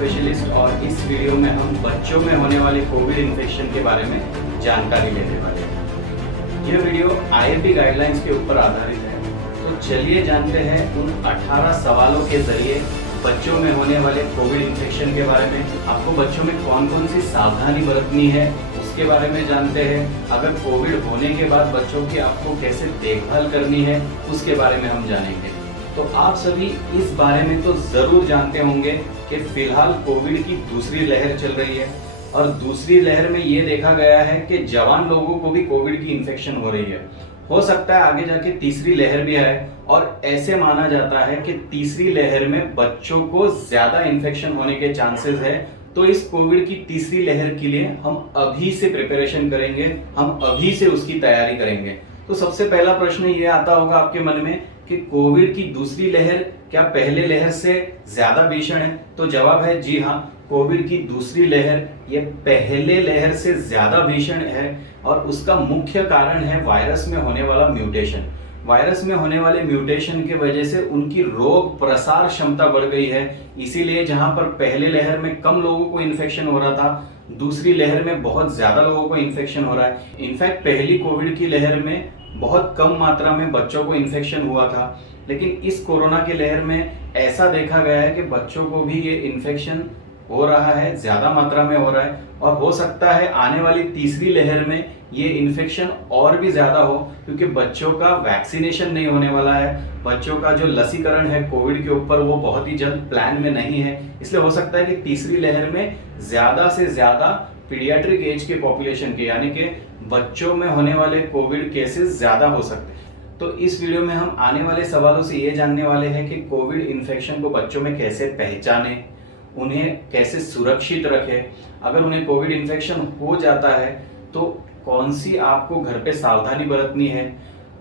Specialist और इस video में हम बच्चों में होने वाले कोविड इन्फेक्शन के बारे में जानकारी लेने वाले हैं। यह वीडियो IAP गाइडलाइंस के ऊपर आधारित है। तो चलिए जानते हैं उन 18 सवालों के जरिए बच्चों में होने वाले कोविड इन्फेक्शन के बारे में। आपको बच्चों में कौन कौन सी सावधानी बरतनी है उसके बारे में जानते हैं। अगर कोविड होने के बाद बच्चों की आपको कैसे देखभाल करनी है उसके बारे में हम जानेंगे। तो आप सभी इस बारे में तो जरूर जानते होंगे कि फिलहाल कोविड की दूसरी लहर चल रही है और दूसरी लहर में ये देखा गया है कि जवान लोगों को भी कोविड की इन्फेक्शन हो रही है। हो सकता है आगे जाके तीसरी लहर भी आए और ऐसे माना जाता है कि तीसरी लहर में बच्चों को ज्यादा इन्फेक्शन होने के चांसेस है। तो इस कोविड की तीसरी लहर के लिए हम अभी से प्रिपरेशन करेंगे, हम अभी से उसकी तैयारी करेंगे। तो सबसे पहला प्रश्न ये आता होगा आपके मन में कि कोविड की दूसरी लहर क्या पहले लहर से ज्यादा भीषण है? तो जवाब है जी हाँ, कोविड की दूसरी लहर ये पहले लहर से ज्यादा भीषण है और उसका मुख्य कारण है वायरस में होने वाला म्यूटेशन। वायरस में होने वाले म्यूटेशन की वजह से उनकी रोग प्रसार क्षमता बढ़ गई है। इसीलिए जहां पर पहले लहर में कम लोगों को इन्फेक्शन हो रहा था, दूसरी लहर में बहुत ज्यादा लोगों को इन्फेक्शन हो रहा है। इनफैक्ट पहली कोविड की लहर में बहुत कम मात्रा में बच्चों को इन्फेक्शन हुआ था, लेकिन इस कोरोना की लहर में ऐसा देखा गया है कि बच्चों को भी ये इन्फेक्शन हो रहा है, ज्यादा मात्रा में हो रहा है और हो सकता है आने वाली तीसरी लहर में ये इन्फेक्शन और भी ज्यादा हो, क्योंकि बच्चों का वैक्सीनेशन नहीं होने वाला है। बच्चों का जो लसीकरण है कोविड के ऊपर वो बहुत ही जल्द प्लान में नहीं है। इसलिए हो सकता है कि तीसरी लहर में ज्यादा से ज्यादा पीडियाट्रिक एज के पॉपुलेशन के यानी कि बच्चों में होने वाले कोविड केसेस ज्यादा हो सकते हैं। तो इस वीडियो में हम आने वाले सवालों से ये जानने वाले हैं कि कोविड इन्फेक्शन को बच्चों में कैसे पहचाने, उन्हें कैसे सुरक्षित रखें, अगर उन्हें कोविड इन्फेक्शन हो जाता है तो कौन सी आपको घर पे सावधानी बरतनी है,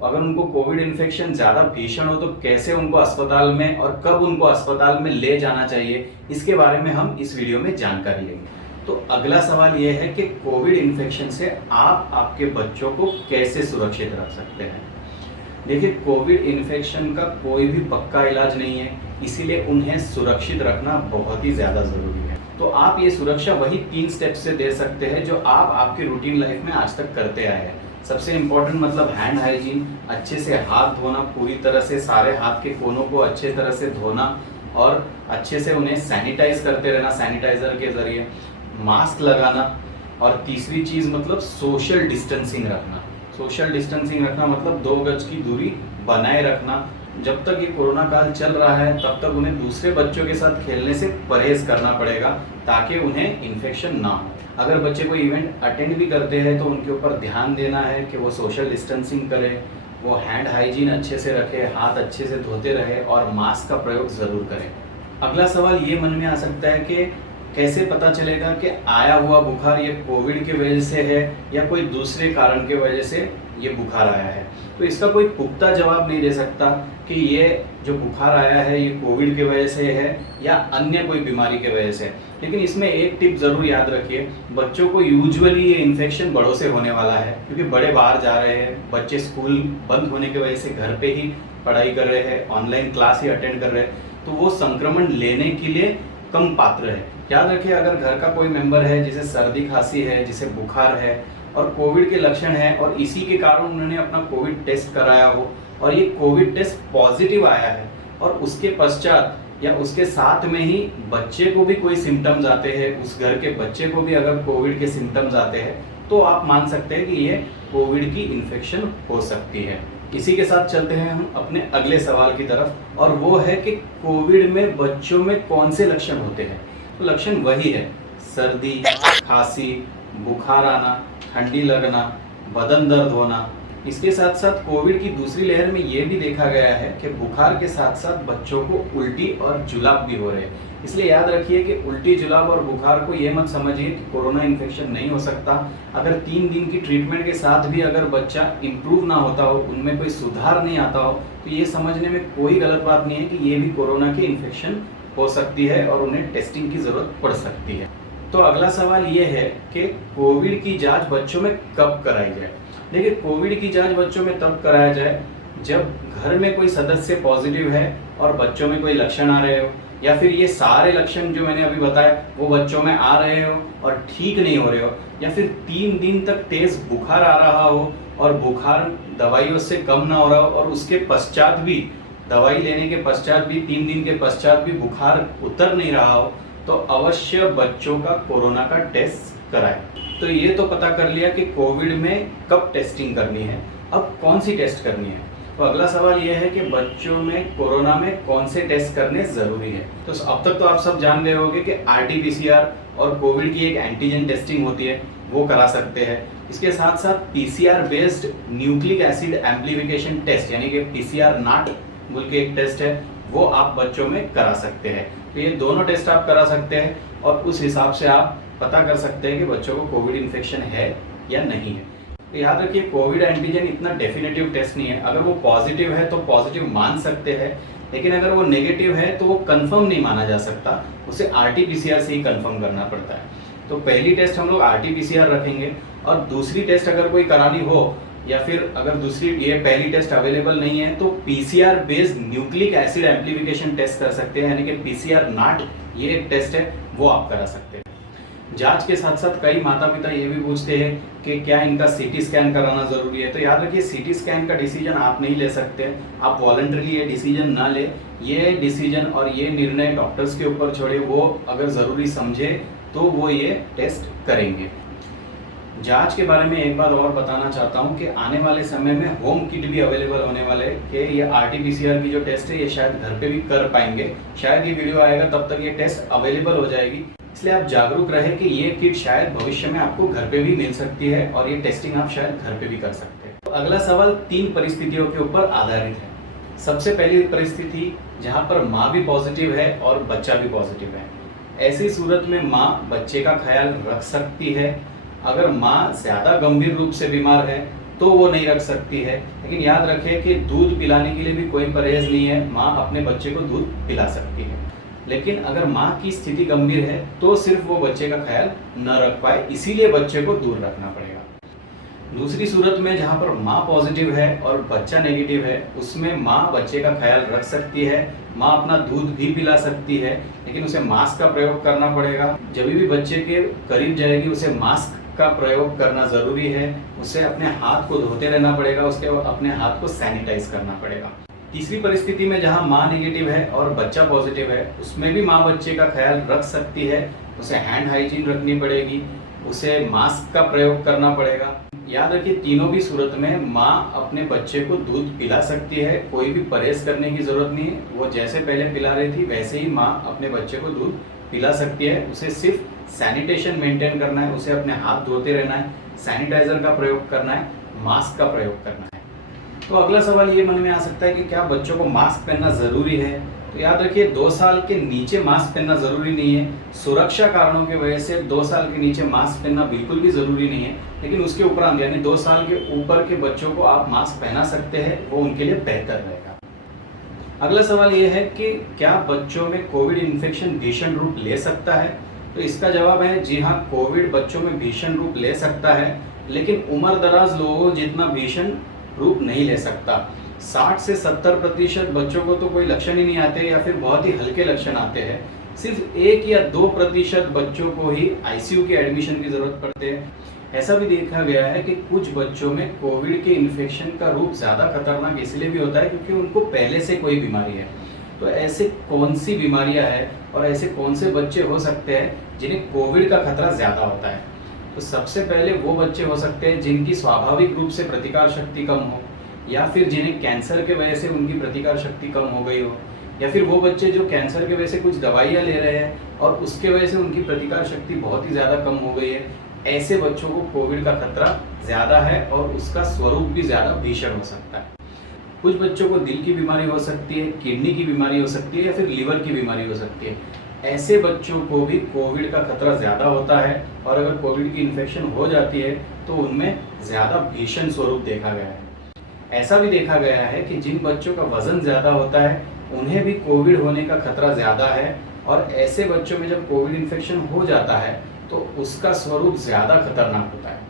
अगर उनको कोविड इन्फेक्शन ज्यादा भीषण हो तो कैसे उनको अस्पताल में और कब उनको अस्पताल में ले जाना चाहिए, इसके बारे में हम इस वीडियो में जानकारी लेंगे। तो अगला सवाल यह है कि कोविड इन्फेक्शन से आप आपके बच्चों को कैसे सुरक्षित रख सकते हैं। देखिए, कोविड इन्फेक्शन का कोई भी पक्का इलाज नहीं है, इसीलिए उन्हें सुरक्षित रखना बहुत ही ज्यादा जरूरी है। तो आप ये सुरक्षा वही 3 स्टेप से दे सकते हैं जो आप आपकी रूटीन लाइफ में आज तक करते आए हैं। सबसे इंपॉर्टेंट मतलब हैंड हाइजीन, अच्छे से हाथ धोना, पूरी तरह से सारे हाथ के कोनों को अच्छे तरह से धोना और अच्छे से उन्हें सैनिटाइज करते रहना सैनिटाइजर के जरिए, मास्क लगाना और तीसरी चीज मतलब सोशल डिस्टेंसिंग रखना। सोशल डिस्टेंसिंग रखना मतलब 2 गज की दूरी बनाए रखना। जब तक ये कोरोना काल चल रहा है तब तक उन्हें दूसरे बच्चों के साथ खेलने से परहेज करना पड़ेगा ताकि उन्हें इन्फेक्शन ना हो। अगर बच्चे कोई इवेंट अटेंड भी करते हैं तो उनके ऊपर ध्यान देना है कि वो सोशल डिस्टेंसिंग करें, वो हैंड हाइजीन अच्छे से रखे, हाथ अच्छे से धोते रहे और मास्क का प्रयोग जरूर करें। अगला सवाल ये मन में आ सकता है कि कैसे पता चलेगा कि आया हुआ बुखार ये कोविड की वजह से है या कोई दूसरे कारण की वजह से ये बुखार आया है। तो इसका कोई पुख्ता जवाब नहीं दे सकता कि ये जो बुखार आया है ये कोविड की वजह से है या अन्य कोई बीमारी की वजह से। लेकिन इसमें एक टिप जरूर याद रखिए, बच्चों को यूजुअली ये इन्फेक्शन बड़ों से होने वाला है, क्योंकि बड़े बाहर जा रहे हैं, बच्चे स्कूल बंद होने की वजह से घर पे ही पढ़ाई कर रहे हैं, ऑनलाइन क्लास ही अटेंड कर रहे हैं, तो वो संक्रमण लेने के लिए कम पात्र है। याद रखिए, अगर घर का कोई मेंबर है जिसे सर्दी खांसी है, जिसे बुखार है और कोविड के लक्षण है और इसी के कारण उन्होंने अपना कोविड टेस्ट कराया हो और ये कोविड टेस्ट पॉजिटिव आया है और उसके पश्चात या उसके साथ में ही बच्चे को भी कोई सिम्टम्स आते हैं, उस घर के बच्चे को भी अगर कोविड के सिम्टम्स आते हैं, तो आप मान सकते हैं कि ये कोविड की इन्फेक्शन हो सकती है। इसी के साथ चलते हैं हम अपने अगले सवाल की तरफ और वो है कि कोविड में बच्चों में कौन से लक्षण होते हैं। तो लक्षण वही है, सर्दी, खांसी, बुखार आना, ठंडी लगना, बदन दर्द होना। इसके साथ साथ कोविड की दूसरी लहर में ये भी देखा गया है कि बुखार के साथ साथ बच्चों को उल्टी और जुलाब भी हो रहे हैं। इसलिए याद रखिए कि उल्टी, जुलाब और बुखार को ये मत समझिए कि कोरोना इन्फेक्शन नहीं हो सकता। अगर 3 दिन की ट्रीटमेंट के साथ भी अगर बच्चा इम्प्रूव ना होता हो, उनमें कोई सुधार नहीं आता हो, तो ये समझने में कोई गलत बात नहीं है कि ये भी कोरोना की इन्फेक्शन हो सकती है और उन्हें टेस्टिंग की जरूरत पड़ सकती है। तो अगला सवाल ये है कि कोविड की जांच बच्चों में कब कराई जाए। देखिए, कोविड की जांच बच्चों में तब कराया जाए जब घर में कोई सदस्य पॉजिटिव है और बच्चों में कोई लक्षण आ रहे हो, या फिर ये सारे लक्षण जो मैंने अभी बताए वो बच्चों में आ रहे हो और ठीक नहीं हो रहे हो, या फिर 3 दिन तक तेज बुखार आ रहा हो और बुखार दवाइयों से कम ना हो रहा हो, और उसके पश्चात भी दवाई लेने के पश्चात भी 3 दिन के पश्चात भी बुखार उतर नहीं रहा हो, तो अवश्य बच्चों का कोरोना का टेस्ट कराएं। तो ये तो पता कर लिया कि कोविड में कब टेस्टिंग करनी है, अब कौन सी टेस्ट करनी है। तो अगला सवाल यह है कि बच्चों में कोरोना में कौन से टेस्ट करने जरूरी है। तो अब तक तो आप सब जान गए होंगे कि RT-PCR और कोविड की एक एंटीजन टेस्टिंग होती है, वो करा सकते हैं। इसके साथ साथ PCR based nucleic acid amplification test यानी कि PCR नाट बोल के एक टेस्ट है, वो आप बच्चों में करा सकते हैं। तो ये दोनों टेस्ट आप करा सकते हैं और उस हिसाब से आप पता कर सकते हैं कि बच्चों को कोविड इन्फेक्शन है या नहीं है। तो याद रखिए, कोविड एंटीजन इतना डेफिनेटिव टेस्ट नहीं है। अगर वो पॉजिटिव है तो पॉजिटिव मान सकते हैं, लेकिन अगर वो नेगेटिव है तो वो कंफर्म नहीं माना जा सकता, उसे RT-PCR से ही कंफर्म करना पड़ता है। तो पहली टेस्ट हम लोग RT-PCR रखेंगे, और दूसरी टेस्ट अगर कोई करानी हो या फिर अगर दूसरी ये पहली टेस्ट अवेलेबल नहीं है तो PCR based nucleic acid amplification test कर सकते हैं, यानी कि PCR नाट, ये एक टेस्ट है, वो आप करा सकते हैं। जांच के साथ साथ कई माता पिता ये भी पूछते हैं कि क्या इनका CT स्कैन कराना जरूरी है। तो याद रखिए, CT स्कैन का डिसीजन आप नहीं ले सकते, आप वॉलंटरली ये डिसीजन ना ले। ये डिसीजन और ये निर्णय डॉक्टर्स के ऊपर छोड़े, वो अगर ज़रूरी समझे तो वो ये टेस्ट करेंगे। जांच के बारे में एक बात और बताना चाहता हूं कि आने वाले समय में होम किट भी अवेलेबल होने वाले हैं कि ये RT-PCR की जो टेस्ट है ये शायद घर पे भी कर पाएंगे। शायद ये वीडियो आएगा तब तक ये टेस्ट अवेलेबल हो जाएगी, इसलिए आप जागरूक रहे कि ये किट शायद भविष्य में आपको घर पे भी मिल सकती है और ये टेस्टिंग आप शायद घर पे भी कर सकते हैं। तो अगला सवाल 3 परिस्थितियों के ऊपर आधारित है। सबसे पहली परिस्थिति जहाँ पर माँ भी पॉजिटिव है और बच्चा भी पॉजिटिव है। ऐसी सूरत में माँ बच्चे का ख्याल रख सकती है। अगर माँ ज़्यादा गंभीर रूप से बीमार है तो वो नहीं रख सकती है, लेकिन याद रखें कि दूध पिलाने के लिए भी कोई परहेज नहीं है, माँ अपने बच्चे को दूध पिला सकती है। लेकिन अगर माँ की स्थिति गंभीर है तो सिर्फ वो बच्चे का ख्याल न रख पाए, इसीलिए बच्चे को दूर रखना पड़ेगा। दूसरी सूरत में जहाँ पर माँ पॉजिटिव है और बच्चा नेगेटिव है, उसमें माँ बच्चे का ख्याल रख सकती है, माँ अपना दूध भी पिला सकती है, लेकिन उसे मास्क का प्रयोग करना पड़ेगा। जब भी बच्चे के करीब जाएगी उसे मास्क का प्रयोग करना ज़रूरी है, उसे अपने हाथ को धोते रहना पड़ेगा, उसके अपने हाथ को सैनिटाइज करना पड़ेगा। तीसरी परिस्थिति में जहाँ माँ नेगेटिव है और बच्चा पॉजिटिव है, उसमें भी माँ बच्चे का ख्याल रख सकती है, उसे हैंड हाइजीन रखनी पड़ेगी, उसे मास्क का प्रयोग करना पड़ेगा। याद रखिए, तीनों भी सूरत में माँ अपने बच्चे को दूध पिला सकती है, कोई भी परहेज करने की ज़रूरत नहीं है। वो जैसे पहले पिला रही थी वैसे ही माँ अपने बच्चे को दूध पिला सकती है। उसे सिर्फ सैनिटेशन मेंटेन करना है, उसे अपने हाथ धोते रहना है, सैनिटाइजर का प्रयोग करना है, मास्क का प्रयोग करना है। तो अगला सवाल ये मन में आ सकता है कि क्या बच्चों को मास्क पहनना ज़रूरी है। तो याद रखिए, 2 साल के नीचे मास्क पहनना ज़रूरी नहीं है। सुरक्षा कारणों की वजह से 2 साल के नीचे मास्क पहनना बिल्कुल भी ज़रूरी नहीं है, लेकिन उसके उपरांत यानी 2 साल के ऊपर के बच्चों को आप मास्क पहना सकते हैं, वो उनके लिए बेहतर रहेगा। अगला सवाल ये है कि क्या बच्चों में कोविड इन्फेक्शन भीषण रूप ले सकता है। तो इसका जवाब है जी हाँ, कोविड बच्चों में भीषण रूप ले सकता है, लेकिन उम्र दराज लोगों जितना भीषण रूप नहीं ले सकता। 60 से 70% बच्चों को तो कोई लक्षण ही नहीं आते या फिर बहुत ही हल्के लक्षण आते हैं। सिर्फ 1 या 2% बच्चों को ही ICU के एडमिशन की ज़रूरत पड़ती है। ऐसा भी देखा गया है कि कुछ बच्चों में कोविड के इन्फेक्शन का रूप ज़्यादा खतरनाक इसलिए भी होता है क्योंकि उनको पहले से कोई बीमारी है। तो ऐसे कौन सी बीमारियां हैं और ऐसे कौन से बच्चे हो सकते हैं जिन्हें कोविड का खतरा ज़्यादा होता है। तो सबसे पहले वो बच्चे हो सकते हैं जिनकी स्वाभाविक रूप से प्रतिकार शक्ति कम हो, या फिर जिन्हें कैंसर के वजह से उनकी प्रतिकार शक्ति कम हो गई हो, या फिर वो बच्चे जो कैंसर की वजह से कुछ दवाइयाँ ले रहे हैं और उसके वजह से उनकी प्रतिकार शक्ति बहुत ही ज़्यादा कम हो गई है। ऐसे बच्चों को कोविड का खतरा ज़्यादा है और उसका स्वरूप भी ज़्यादा भीषण हो सकता है। कुछ बच्चों को दिल की बीमारी हो सकती है, किडनी की बीमारी हो सकती है, या फिर लीवर की बीमारी हो सकती है। ऐसे बच्चों को भी कोविड का खतरा ज़्यादा होता है और अगर कोविड की इन्फेक्शन हो जाती है तो उनमें ज़्यादा भीषण स्वरूप देखा गया है। ऐसा भी देखा गया है कि जिन बच्चों का वजन ज़्यादा होता है उन्हें भी कोविड होने का खतरा ज़्यादा है, और ऐसे बच्चों में जब कोविड इन्फेक्शन हो जाता है तो उसका स्वरूप ज़्यादा खतरनाक होता है।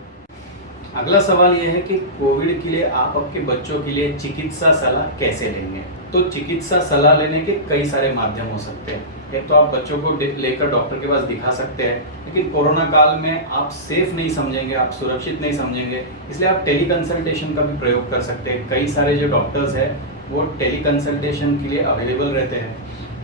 अगला सवाल यह है कि कोविड के लिए आप आपके बच्चों के लिए चिकित्सा सलाह कैसे लेंगे। तो चिकित्सा सलाह लेने के कई सारे माध्यम हो सकते हैं। एक तो आप बच्चों को लेकर डॉक्टर के पास दिखा सकते हैं, लेकिन कोरोना काल में आप सेफ नहीं समझेंगे, आप सुरक्षित नहीं समझेंगे, इसलिए आप टेली कंसल्टेशन का भी प्रयोग कर सकते हैं। कई सारे जो डॉक्टर्स हैं वो टेली कंसल्टेशन के लिए अवेलेबल रहते हैं।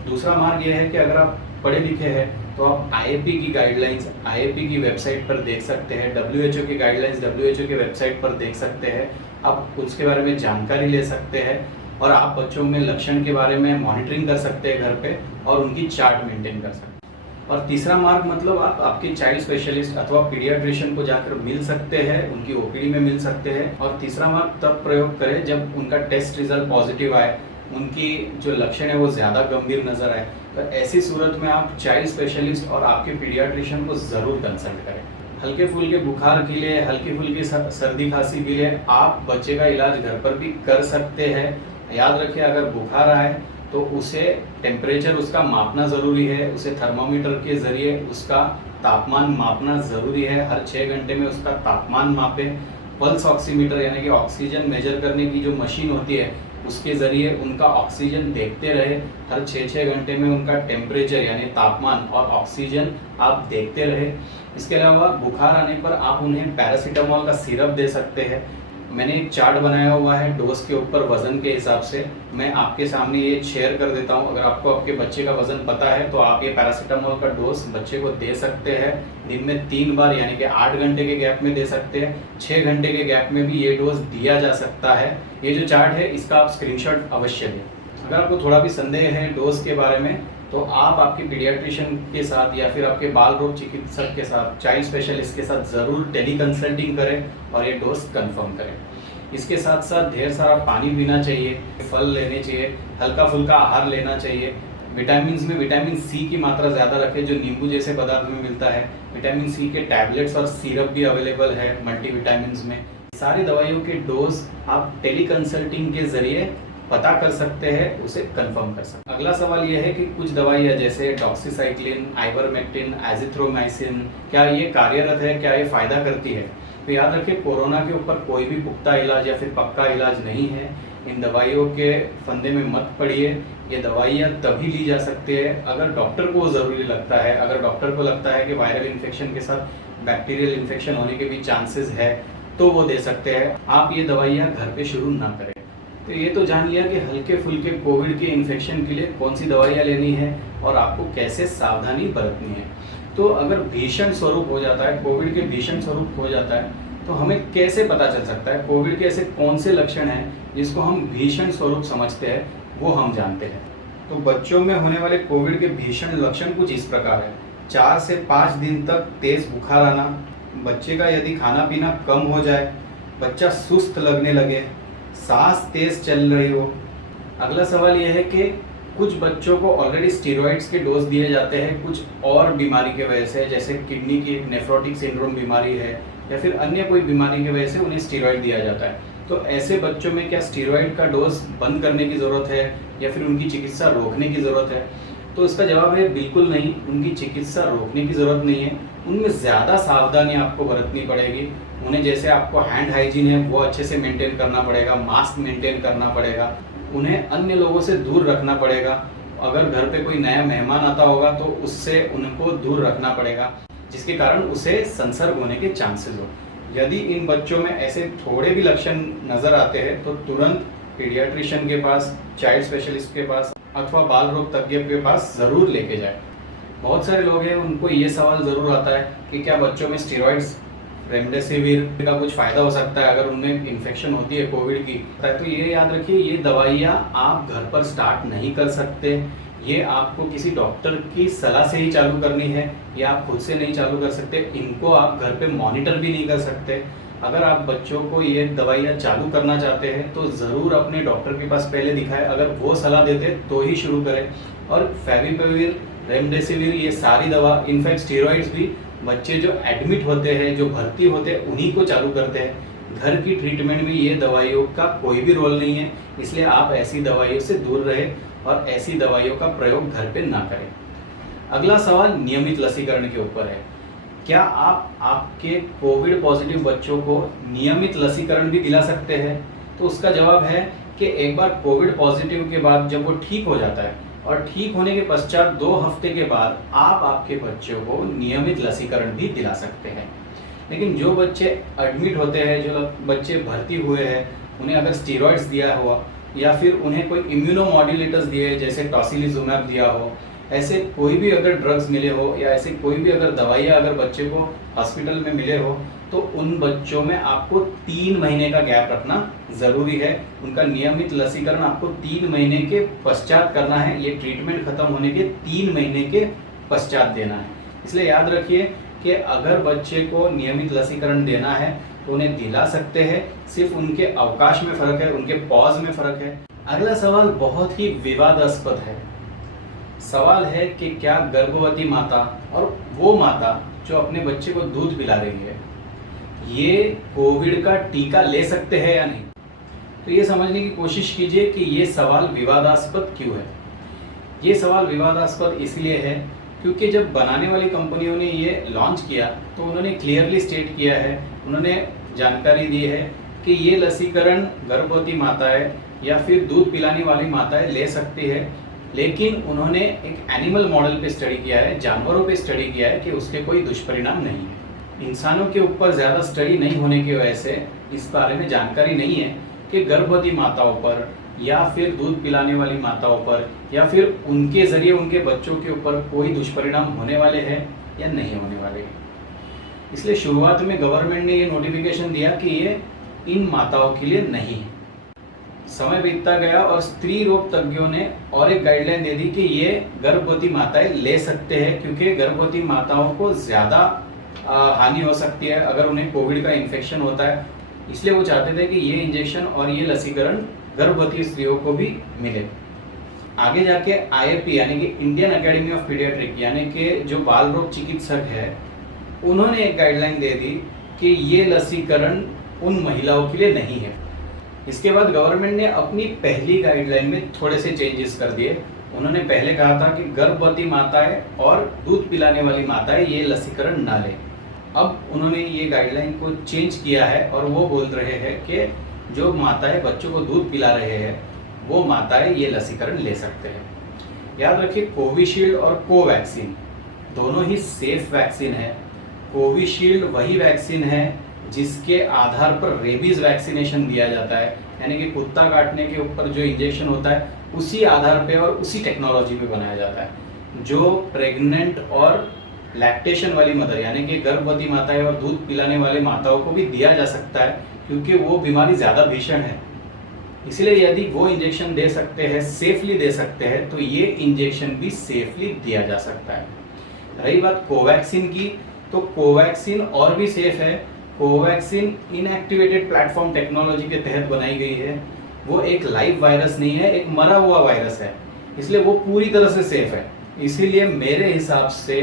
दूसरा मार्ग यह है कि अगर आप पढ़े लिखे हैं तो आप आईएपी की गाइडलाइंस आईएपी की वेबसाइट पर देख सकते हैं, डब्ल्यूएचओ की गाइडलाइंस डब्ल्यूएचओ की वेबसाइट पर देख सकते हैं। आप उसके बारे में जानकारी ले सकते हैं और आप बच्चों में लक्षण के बारे में मॉनिटरिंग कर सकते हैं घर पे और उनकी चार्ट मेंटेन कर सकते हैं। और तीसरा मार्ग मतलब आप आपके चाइल्ड स्पेशलिस्ट अथवा पीडियाट्रिशियन को जाकर मिल सकते हैं, उनकी ओपीडी में मिल सकते हैं। और तीसरा मार्ग तब प्रयोग करें जब उनका टेस्ट रिजल्ट पॉजिटिव आए, उनकी जो लक्षण है वो ज़्यादा गंभीर नजर आए, तो ऐसी सूरत में आप चाइल्ड स्पेशलिस्ट और आपके पीडियाट्रिशियन को ज़रूर कंसल्ट करें। हल्के फुल्के बुखार के लिए, हल्की फुल्की सर्दी खांसी के लिए आप बच्चे का इलाज घर पर भी कर सकते हैं। याद रखिए, अगर बुखार आए तो उसे टेम्परेचर उसका मापना ज़रूरी है, उसे थर्मामीटर के ज़रिए उसका तापमान मापना ज़रूरी है। हर 6 घंटे में उसका तापमान मापें। पल्स ऑक्सीमीटर यानी कि ऑक्सीजन मेजर करने की जो मशीन होती है उसके ज़रिए उनका ऑक्सीजन देखते रहे। हर 6-6 घंटे में उनका टेम्परेचर यानी तापमान और ऑक्सीजन आप देखते रहे। इसके अलावा बुखार आने पर आप उन्हें पैरासीटामोल का सिरप दे सकते हैं। मैंने एक चार्ट बनाया हुआ है डोज के ऊपर वज़न के हिसाब से, मैं आपके सामने ये शेयर कर देता हूँ। अगर आपको आपके बच्चे का वज़न पता है तो आप ये पैरासीटामोल का डोज बच्चे को दे सकते हैं। दिन में 3 बार यानी कि 8 घंटे के गैप में दे सकते हैं। 6 घंटे के गैप में भी ये डोज दिया जा सकता है। ये जो चार्ट है इसका आप स्क्रीनशॉट अवश्य लें। अगर आपको थोड़ा भी संदेह है डोज के बारे में तो आप आपके पीडियाट्रिशियन के साथ या फिर आपके बाल रोग चिकित्सक के साथ, चाइल्ड स्पेशलिस्ट के साथ ज़रूर टेली कंसल्टिंग करें और ये डोज कंफर्म करें। इसके साथ साथ ढेर सारा पानी पीना चाहिए, फल लेने चाहिए, हल्का फुल्का आहार लेना चाहिए। विटामिन में विटामिन सी की मात्रा ज़्यादा रखें जो नींबू जैसे पदार्थ में मिलता है। विटामिन सी के टैबलेट्स और सिरप भी अवेलेबल है मल्टीविटामिन्स में। सारी दवाइयों के डोज आप टेली कंसल्टिंग के ज़रिए पता कर सकते हैं, उसे कंफर्म कर सकते हैं। अगला सवाल यह है कि कुछ दवाइयाँ जैसे डॉक्सीसाइक्लिन, आइवरमेक्टिन, एजिथ्रोमाइसिन क्या ये कार्यरत है, क्या ये फ़ायदा करती है। तो याद रखिए, कोरोना के ऊपर कोई भी पुख्ता इलाज या फिर पक्का इलाज नहीं है। इन दवाइयों के फंदे में मत पड़िए। ये दवाइयाँ तभी ली जा सकती है अगर डॉक्टर को ज़रूरी लगता है। अगर डॉक्टर को लगता है कि वायरल इन्फेक्शन के साथ बैक्टीरियल इन्फेक्शन होने के भी चांसेस है तो वो दे सकते हैं। आप ये दवाइयाँ घर पे शुरू ना करें। तो ये तो जान लिया कि हल्के फुल्के कोविड के इन्फेक्शन के लिए कौन सी दवाइयाँ लेनी है और आपको कैसे सावधानी बरतनी है। तो अगर भीषण स्वरूप हो जाता है, कोविड के भीषण स्वरूप हो जाता है, तो हमें कैसे पता चल सकता है कोविड के ऐसे कौन से लक्षण हैं जिसको हम भीषण स्वरूप समझते हैं, वो हम जानते हैं। तो बच्चों में होने वाले कोविड के भीषण लक्षण कुछ इस प्रकार है। 4 से 5 दिन तक तेज बुखार आना, बच्चे का यदि खाना पीना कम हो जाए, बच्चा सुस्त लगने लगे, सांस तेज चल रही हो। अगला सवाल यह है कि कुछ बच्चों को ऑलरेडी स्टेरॉइड्स के डोज दिए जाते हैं कुछ और बीमारी की वजह से, जैसे किडनी की नेफ्रोटिक सिंड्रोम बीमारी है या फिर अन्य कोई बीमारी की वजह से उन्हें स्टेरॉइड दिया जाता है। तो ऐसे बच्चों में क्या स्टेरॉइड का डोज बंद करने की ज़रूरत है या फिर उनकी चिकित्सा रोकने की ज़रूरत है। तो इसका जवाब है बिल्कुल नहीं, उनकी चिकित्सा रोकने की ज़रूरत नहीं है। उनमें ज़्यादा सावधानी आपको बरतनी पड़ेगी। उन्हें जैसे आपको हैंड हाइजीन है वो अच्छे से मेंटेन करना पड़ेगा, मास्क मेंटेन करना पड़ेगा, उन्हें अन्य लोगों से दूर रखना पड़ेगा। अगर घर पे कोई नया मेहमान आता होगा तो उससे उनको दूर रखना पड़ेगा, जिसके कारण उसे संसर्ग होने के चांसेस हो। यदि इन बच्चों में ऐसे थोड़े भी लक्षण नज़र आते हैं तो तुरंत पीडियाट्रिशियन के पास, चाइल्ड स्पेशलिस्ट के पास अथवा बाल रोग तज्ञ के पास ज़रूर लेके जाए। बहुत सारे लोग हैं उनको ये सवाल ज़रूर आता है कि क्या बच्चों में स्टेरॉइड्स, रेमडेसिविर का कुछ फ़ायदा हो सकता है अगर उनमें इन्फेक्शन होती है कोविड की। तो ये याद रखिए, ये दवाइयाँ आप घर पर स्टार्ट नहीं कर सकते। ये आपको किसी डॉक्टर की सलाह से ही चालू करनी है, या आप खुद से नहीं चालू कर सकते। इनको आप घर पे मॉनिटर भी नहीं कर सकते। अगर आप बच्चों को ये दवाइयाँ चालू करना चाहते हैं तो ज़रूर अपने डॉक्टर के पास पहले दिखाएं। अगर वो सलाह देते तो ही शुरू करें। और फेविपिराविर, रेमडेसिविर, ये सारी दवा, इनफैक्ट स्टेरॉइड्स भी बच्चे जो एडमिट होते हैं, जो भर्ती होते हैं, उन्हीं को चालू करते हैं। घर की ट्रीटमेंट में ये दवाइयों का कोई भी रोल नहीं है, इसलिए आप ऐसी दवाइयों से दूर रहें और ऐसी दवाइयों का प्रयोग घर पे ना करें। अगला सवाल नियमित लसीकरण के ऊपर है। क्या आप आपके कोविड पॉजिटिव बच्चों को नियमित लसीकरण भी दिला सकते हैं? तो उसका जवाब है कि एक बार कोविड पॉजिटिव के बाद जब वो ठीक हो जाता है और ठीक होने के पश्चात 2 हफ्ते के बाद आप आपके बच्चों को नियमित लसीकरण भी दिला सकते हैं। लेकिन जो बच्चे एडमिट होते हैं, जो बच्चे भर्ती हुए हैं, उन्हें अगर स्टीरॉइड्स दिया हुआ या फिर उन्हें कोई इम्यूनोमॉड्यूलेटर्स दिए जैसे टॉसिलिजुमैब दिया हो, ऐसे कोई भी अगर ड्रग्स मिले हो या ऐसे कोई भी अगर दवाइयाँ अगर बच्चे को हॉस्पिटल में मिले हो, तो उन बच्चों में आपको 3 महीने का गैप रखना ज़रूरी है। उनका नियमित लसीकरण आपको 3 महीने के पश्चात करना है। ये ट्रीटमेंट खत्म होने के 3 महीने के पश्चात देना है। इसलिए याद रखिए कि अगर बच्चे को नियमित लसीकरण देना है तो उन्हें दिला सकते हैं, सिर्फ उनके अवकाश में फ़र्क है, उनके पॉज में फ़र्क है। अगला सवाल बहुत ही विवादास्पद है। सवाल है कि क्या गर्भवती माता और वो माता जो अपने बच्चे को दूध पिला रही है, ये कोविड का टीका ले सकते हैं या नहीं? तो ये समझने की कोशिश कीजिए कि ये सवाल विवादास्पद क्यों है। ये सवाल विवादास्पद इसलिए है क्योंकि जब बनाने वाली कंपनियों ने ये लॉन्च किया तो उन्होंने क्लियरली स्टेट किया है, उन्होंने जानकारी दी है कि ये लसीकरण गर्भवती माताएं या फिर दूध पिलाने वाली माताएं ले सकती है। लेकिन उन्होंने एक एनिमल मॉडल पे स्टडी किया है, जानवरों पे स्टडी किया है कि उसके कोई दुष्परिणाम नहीं है। इंसानों के ऊपर ज़्यादा स्टडी नहीं होने की वजह से इस बारे में जानकारी नहीं है कि गर्भवती माताओं पर या फिर दूध पिलाने वाली माताओं पर या फिर उनके ज़रिए उनके बच्चों के ऊपर कोई दुष्परिणाम होने वाले हैं या नहीं होने वाले हैं। इसलिए शुरुआत में गवर्नमेंट ने ये नोटिफिकेशन दिया कि ये इन माताओं के लिए नहीं है। समय बीतता गया और स्त्री रोग तज्ञों ने और एक गाइडलाइन दे दी कि ये गर्भवती माताएं ले सकते हैं, क्योंकि गर्भवती माताओं को ज़्यादा हानि हो सकती है अगर उन्हें कोविड का इन्फेक्शन होता है। इसलिए वो चाहते थे कि ये इंजेक्शन और ये लसीकरण गर्भवती स्त्रियों को भी मिले। आगे जाके IAP यानी कि इंडियन अकेडमी ऑफ पीडियाट्रिक यानी कि जो बाल रोग चिकित्सक है, उन्होंने एक गाइडलाइन दे दी कि ये लसीकरण उन महिलाओं के लिए नहीं है। इसके बाद गवर्नमेंट ने अपनी पहली गाइडलाइन में थोड़े से चेंजेस कर दिए। उन्होंने पहले कहा था कि गर्भवती माताएं और दूध पिलाने वाली माताएं ये लसीकरण ना लें। अब उन्होंने ये गाइडलाइन को चेंज किया है और वो बोल रहे हैं कि जो माताएं बच्चों को दूध पिला रहे हैं वो माताएं ये लसीकरण ले सकते हैं। याद रखिए, कोविशील्ड और कोवैक्सीन दोनों ही सेफ वैक्सीन है। कोविशील्ड वही वैक्सीन है जिसके आधार पर रेबीज वैक्सीनेशन दिया जाता है, यानी कि कुत्ता काटने के ऊपर जो इंजेक्शन होता है उसी आधार पे और उसी टेक्नोलॉजी पे बनाया जाता है, जो प्रेग्नेंट और लैक्टेशन वाली मदर यानी कि गर्भवती माताएं और दूध पिलाने वाले माताओं को भी दिया जा सकता है, क्योंकि वो बीमारी ज़्यादा भीषण है। इसलिए यदि वो इंजेक्शन दे सकते हैं, सेफली दे सकते हैं, तो ये इंजेक्शन भी सेफली दिया जा सकता है। रही बात कोवैक्सीन की, तो कोवैक्सीन और भी सेफ है। कोवैक्सीन इनएक्टिवेटेड प्लेटफॉर्म टेक्नोलॉजी के तहत बनाई गई है। वो एक लाइव वायरस नहीं है, एक मरा हुआ वायरस है, इसलिए वो पूरी तरह से सेफ है। इसीलिए मेरे हिसाब से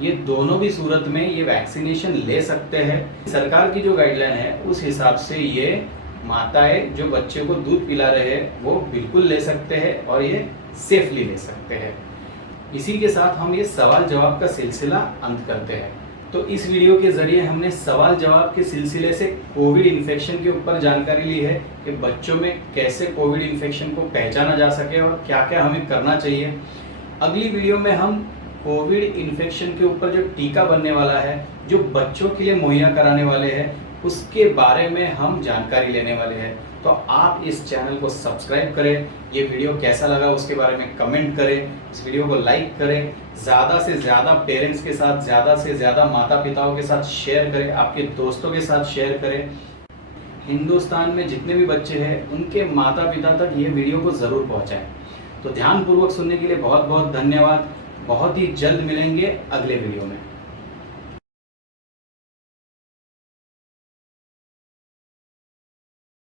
ये दोनों भी सूरत में ये वैक्सीनेशन ले सकते हैं। सरकार की जो गाइडलाइन है उस हिसाब से ये माताएं जो बच्चे को दूध पिला रहे हैं वो बिल्कुल ले सकते हैं और ये सेफली ले सकते हैं। इसी के साथ हम ये सवाल जवाब का सिलसिला अंत करते हैं। तो इस वीडियो के जरिए हमने सवाल जवाब के सिलसिले से कोविड इन्फेक्शन के ऊपर जानकारी ली है कि बच्चों में कैसे कोविड इन्फेक्शन को पहचाना जा सके और क्या क्या हमें करना चाहिए। अगली वीडियो में हम कोविड इन्फेक्शन के ऊपर जो टीका बनने वाला है, जो बच्चों के लिए मुहैया कराने वाले हैं, उसके बारे में हम जानकारी लेने वाले हैं। तो आप इस चैनल को सब्सक्राइब करें, ये वीडियो कैसा लगा उसके बारे में कमेंट करें, इस वीडियो को लाइक करें, ज़्यादा से ज़्यादा पेरेंट्स के साथ, ज़्यादा से ज़्यादा माता पिताओं के साथ शेयर करें, आपके दोस्तों के साथ शेयर करें। हिंदुस्तान में जितने भी बच्चे हैं उनके माता पिता तक ये वीडियो को ज़रूर पहुँचाएँ। तो ध्यानपूर्वक सुनने के लिए बहुत बहुत धन्यवाद। बहुत ही जल्द मिलेंगे अगले वीडियो में।